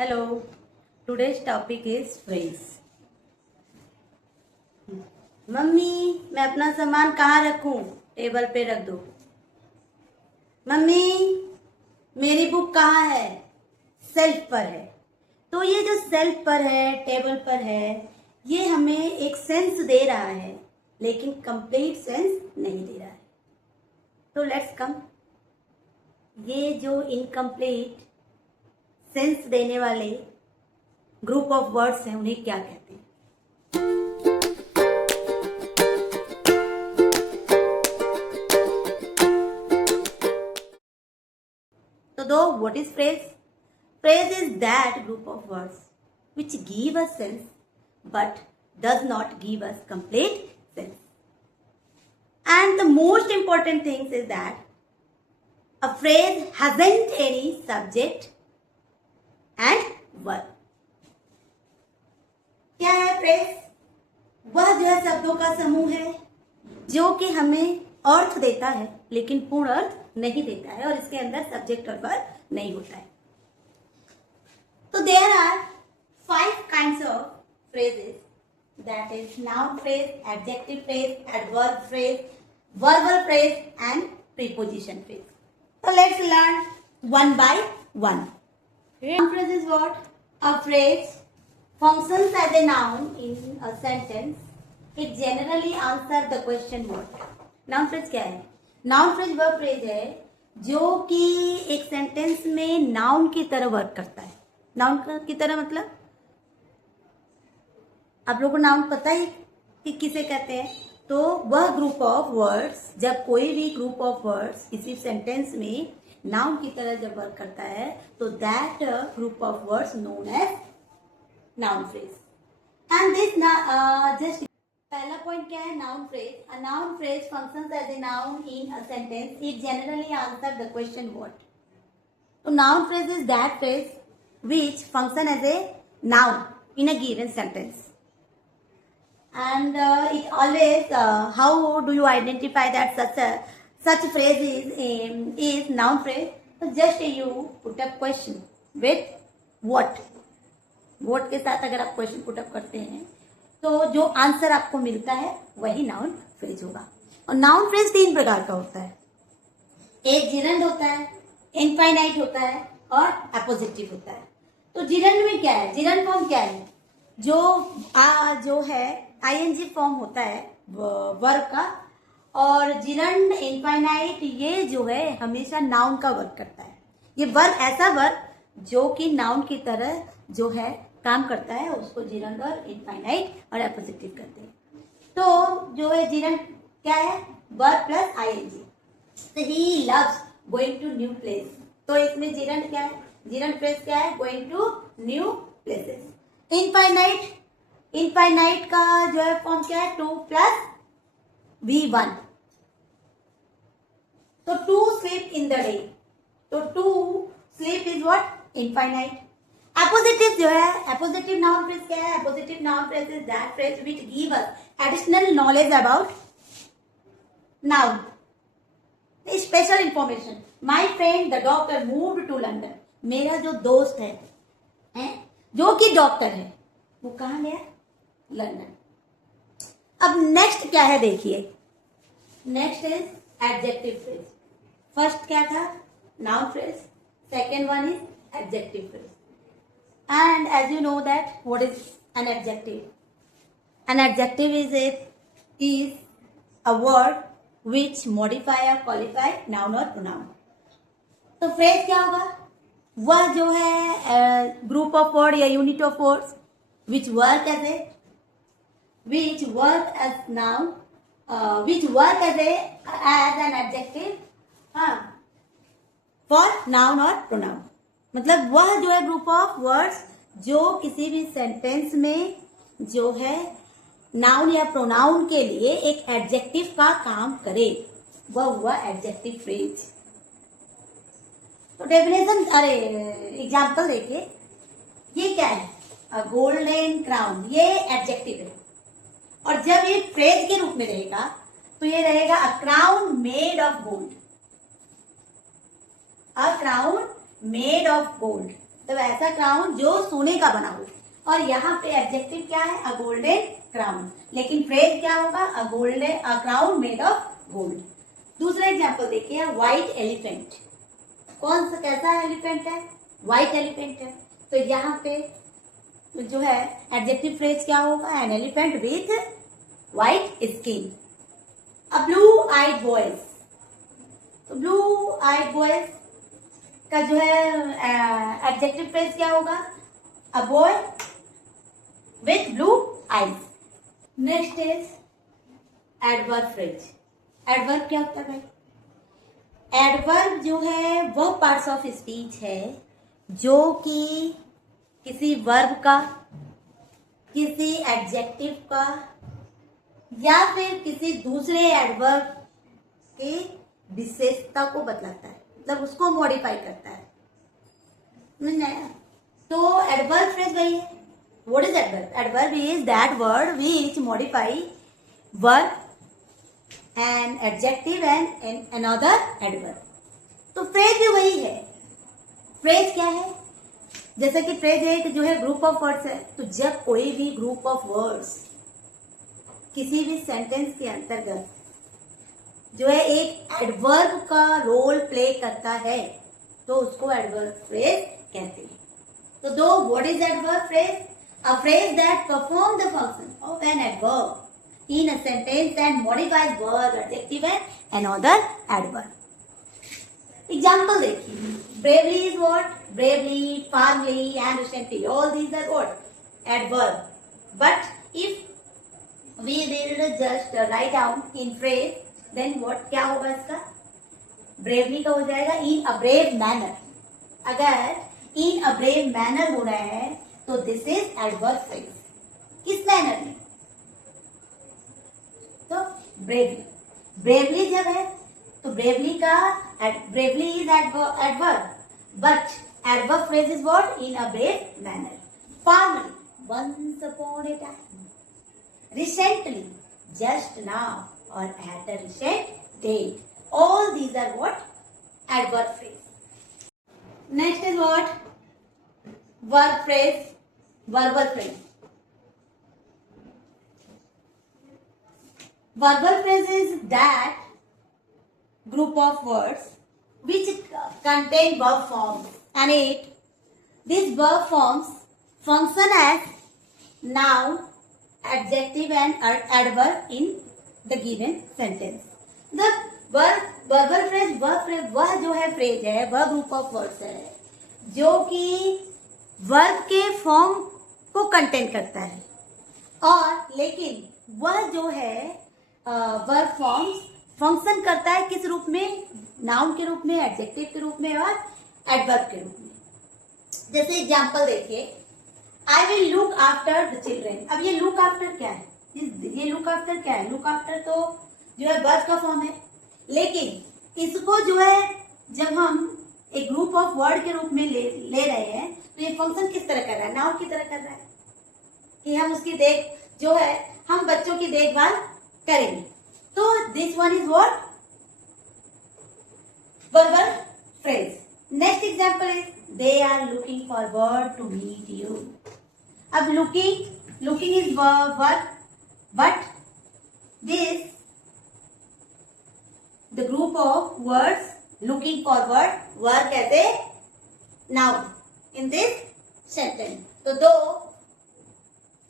Hello, today's topic is phrase. Mummy मैं अपना सामान कहाँ रखूं? टेबल पे रख दो। मम्मी मेरी बुक कहाँ है? सेल्फ पर है। तो ये जो सेल्फ पर है, टेबल पर है, ये हमें एक सेंस दे रहा है, लेकिन कंप्लीट सेंस नहीं दे रहा है। तो लेट्स कम, ये जो इनकम्प्लीट सेंस देने वाले ग्रुप ऑफ वर्ड्स हैं, उन्हें क्या कहते हैं? तो दो, what is phrase? Phrase is that group of words which give us sense but does not give us complete sense. And the most important thing is that a phrase hasn't any subject and verb. क्या है phrase? वह जो है शब्दों का समूह है जो कि हमें अर्थ देता है लेकिन पूर्ण अर्थ नहीं देता है, और इसके अंदर सब्जेक्ट और वर्ब नहीं होता है। तो there are 5 kinds of phrases, that is noun phrase, adjective phrase, adverb phrase, verbal phrase and preposition phrase. So let's learn one by one. Noun phrase is what? A phrase functions as a noun in a sentence. It generally answers the question what. Noun phrase क्या है? Noun phrase वह phrase है जो कि एक sentence में noun की तरह वर्क करता है। नाउन की तरह मतलब आप लोगों को नाउन पता ही कि किसे कहते हैं? तो वह ग्रुप ऑफ वर्ड्स, जब कोई भी ग्रुप ऑफ वर्ड्स किसी सेंटेंस में नाउन की तरह जब वर्क करता है तो that group of words known as noun phrase. And this just पहला पॉइंट क्या है? Noun phrase. A noun phrase functions as a noun in a sentence. It generally answer the question what. तो noun phrase is that phrase which function as a noun in a given sentence. And it always how do you identify that such phrase is noun phrase? So just you put up question with what के साथ अगर आप question put up करते हैं तो जो answer आपको मिलता है वही नाउन फ्रेज होगा। और नाउन फ्रेज 3 प्रकार का होता है। एक जिरंड होता है, इनफाइनाइट होता है और अपोजिटिव होता है। तो जिरंड में क्या है? जिरंड फॉर्म क्या है? जो है आईएनजी फॉर्म होता है वर्ब का, और जिरंड इनफाइनाइट ये जो है हमेशा नाउन का वर्क करता है। ये वर्ब ऐसा वर्ब जो कि नाउन की तरह जो है काम करता है, उसको जिरंड और इनफाइनाइट और अपोजिटिव कहते हैं। तो जो है जिरंड क्या है? Verb plus ING. तो he loves going to new place. तो इसमें जिरंड क्या है? जिरंड फ्रेज क्या है? Going to new places. Infinite का जो है फॉर्म क्या है? 2 + V1। तो 2 sleep in the day। तो 2 sleep is what? Infinite. Appositive जो है, अपोजिटिव नाउन फ्रेज क्या है? Appositive noun phrase is that phrase which give us additional knowledge about noun. Special information. My friend the doctor moved to London. मेरा जो दोस्त है जो कि डॉक्टर है, वो कहाँ गया? लंदन। अब नेक्स्ट क्या है देखिए, next is adjective phrase. First क्या था? Noun phrase. Second one is adjective phrase. And as you know that what is an adjective? An adjective is a word which modify or qualify noun or pronoun। तो phrase क्या होगा? वह जो है group of word या unit of words which work as noun, which work as an adjective for noun or pronoun। मतलब वह जो है ग्रुप ऑफ वर्ड्स जो किसी भी सेंटेंस में जो है नाउन या प्रोनाउन के लिए एक एडजेक्टिव का काम करे, वह हुआ एडजेक्टिव फ्रेज। तो डेफिनेशन, अरे एग्जाम्पल देखिए, ये क्या है? अ गोल्डन क्राउन, ये एडजेक्टिव है। और जब ये फ्रेज के रूप में रहेगा तो ये रहेगा a crown made of gold. A crown made of gold. मतलब ऐसा क्राउन जो सोने का बना हो। और यहाँ पे एडजेक्टिव क्या है, अ गोल्डन क्राउन, लेकिन फ्रेज क्या होगा, a crown made of gold. दूसरा एग्जाम्पल देखिए, व्हाइट एलिफेंट। कौन सा कैसा एलिफेंट है, व्हाइट एलिफेंट है। तो यहाँ पे जो है एडजेक्टिव फ्रेज क्या होगा, an elephant with white skin. A blue eyed boys, तो ब्लू आइड बॉयज का जो है एडजेक्टिव फ्रेज क्या होगा, a boy with blue eyes. Next is adverb phrase. Adverb क्या होता है भाई, एडवर्ब जो है वो पार्ट्स ऑफ स्पीच है जो कि किसी वर्ब का, किसी एडजेक्टिव का या फिर किसी दूसरे एडवर्ब की विशेषता को बतलाता है, मतलब उसको मॉडिफाई करता है। तो एडवर्ब फ्रेज वही है। What is adverb, adverb is that word which modify verb and adjective and another adverb. तो फ्रेज भी वही है। फ्रेज क्या है, जैसे कि फ्रेज एक जो है ग्रुप ऑफ वर्ड्स है। तो जब कोई भी ग्रुप ऑफ वर्ड्स किसी भी सेंटेंस के अंतर्गत जो है एक एडवर्ब का रोल प्ले करता है तो उसको एडवर्ब फ्रेज कहते हैं। तो दो, what is adverb phrase, a phrase that perform the function of an adverb in a sentence and modifies verb, adjective and another adverb. Example देखिए, bravely is what, bravely, firmly and recently, all these are what, adverb. But if we will just write down in phrase, then what क्या होगा इसका, bravely का हो जाएगा in a brave manner। अगर in a brave manner हो रहा है तो this is adverb phrase। किस मैनर में, तो ब्रेवली, ब्रेवली जब है तो ब्रेवली का bravely is adverb, but adverb phrase is what, in a brave manner. Formerly, once upon a time, recently, just now और at a recent date, all these are what, adverb phrase. Next is what, verb phrase, verbal phrase. Verbal phrase is that group of words which contain verb forms and these verb forms function as noun, adjective and adverb in the given sentence. The verbal phrase, वह जो है phrase है, वह group of words है जो कि verb के form को contain करता है, और लेकिन वह जो है वर्ब फॉर्म्स फंक्शन करता है किस रूप में, नाउन के रूप में, एडजेक्टिव के रूप में और एडवर्ब के रूप में। जैसे एग्जांपल देखिए, I will look after the children. अब ये लुक आफ्टर क्या है, ये लुक आफ्टर क्या है, लुक आफ्टर तो जो है वर्ब का फॉर्म है, लेकिन इसको जो है जब हम एक ग्रुप ऑफ वर्ड के रूप में ले रहे हैं तो ये फंक्शन किस तरह कर रहा है, नाउन की तरह कर रहा है कि हम उसकी जो है हम बच्चों की देखभाल करेंगे। तो this one is what, verbal phrase. Next example is they are looking forward to meet you. अब looking is verb, but this the group of words looking forward verb कहते नाउन इन दिस सेंटेंस। तो दो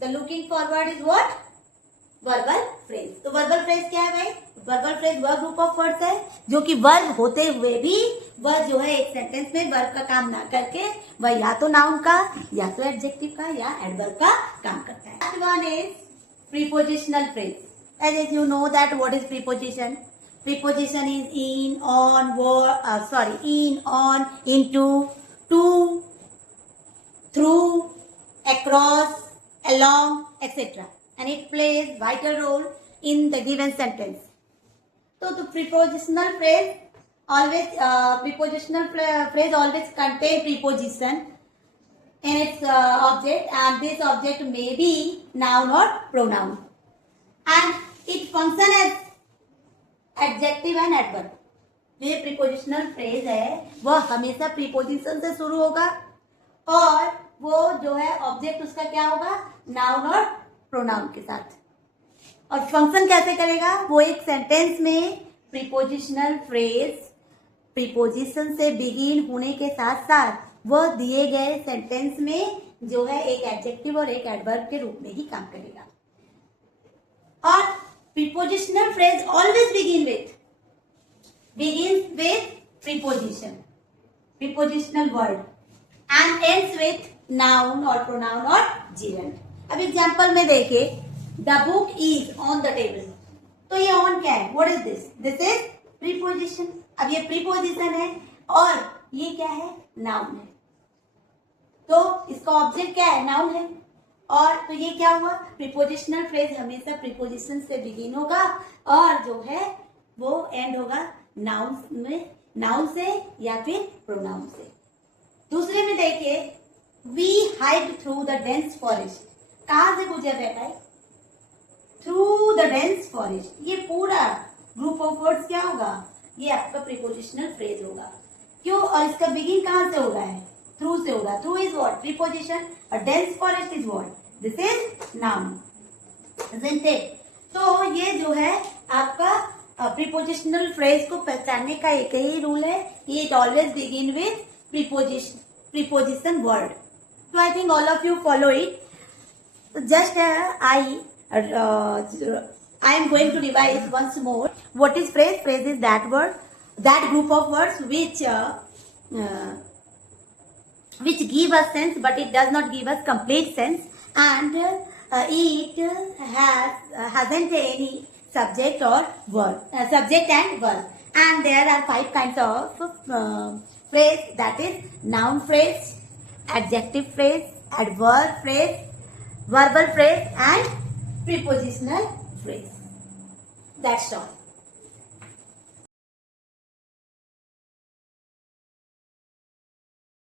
the looking forward is what, verbal phrase. तो verbal phrase क्या है भाई, verbal phrase वह group of words है जो कि वर्ब होते हुए भी वह जो है एक सेंटेंस में वर्ब का काम ना करके वह या तो नाउन का या तो एडजेक्टिव का या एडवर्ब का काम करता है। Next one is prepositional phrase. As you know that what is preposition, preposition is in, on, in, on, into, to, through, across, along, etc. And it plays vital role in the given sentence. So the prepositional phrase always contain preposition in its object, and this object may be noun or pronoun, and it function as adjective and adverb. जो ये prepositional phrase है वह हमेशा preposition से शुरू होगा और वो जो है ऑब्जेक्ट उसका क्या होगा, नाउन और प्रोनाउन के साथ। और फंक्शन कैसे करेगा, वो एक सेंटेंस में प्रीपोजिशनल फ्रेज प्रीपोजिशन से बिगिन होने के साथ साथ वो दिए गए सेंटेंस में जो है एक एडजेक्टिव और एक एडवर्ब के रूप में ही काम करेगा। और prepositional phrase always begins with prepositional word and ends with noun or pronoun or gerund। अब एग्जाम्पल में देखिए, the book is on the table, तो ये ऑन क्या है, what is this, this is preposition. अब ये प्रीपोजिशन है और ये क्या है, नाउन है, तो इसका ऑब्जेक्ट क्या है, नाउन है। और तो ये क्या हुआ, प्रीपोजिशनल फ्रेज हमेशा प्रीपोजिशन से बिगिन होगा और जो है वो एंड होगा नाउन में, नाउन से या फिर प्रोनाउन से। दूसरे में देखिए, we hide through the dense forest, कहां से गुजर रहा है, थ्रू द डेंस फॉरेस्ट। ये पूरा ग्रुप ऑफ वर्ड्स क्या होगा, ये आपका प्रीपोजिशनल फ्रेज होगा। क्यों, और इसका बिगिन कहां से होगा है, थ्रू से होगा। थ्रू इज व्हाट, प्रीपोजिशन, और dense forest is what, this is noun, isn't it? तो ये जो है आपका प्रीपोजिशनल फ्रेज को पहचानने का एक ही रूल है, it always begin with preposition word. So I think all of you follow it. Just I am going to revise once more. What is phrase? Phrase is that word, that group of words which give us sense, but it does not give us complete sense, and it hasn't any subject or verb, subject and verb. And there are 5 kinds of phrase, that is noun phrase, adjective phrase, adverb phrase, verbal phrase and prepositional phrase. That's all.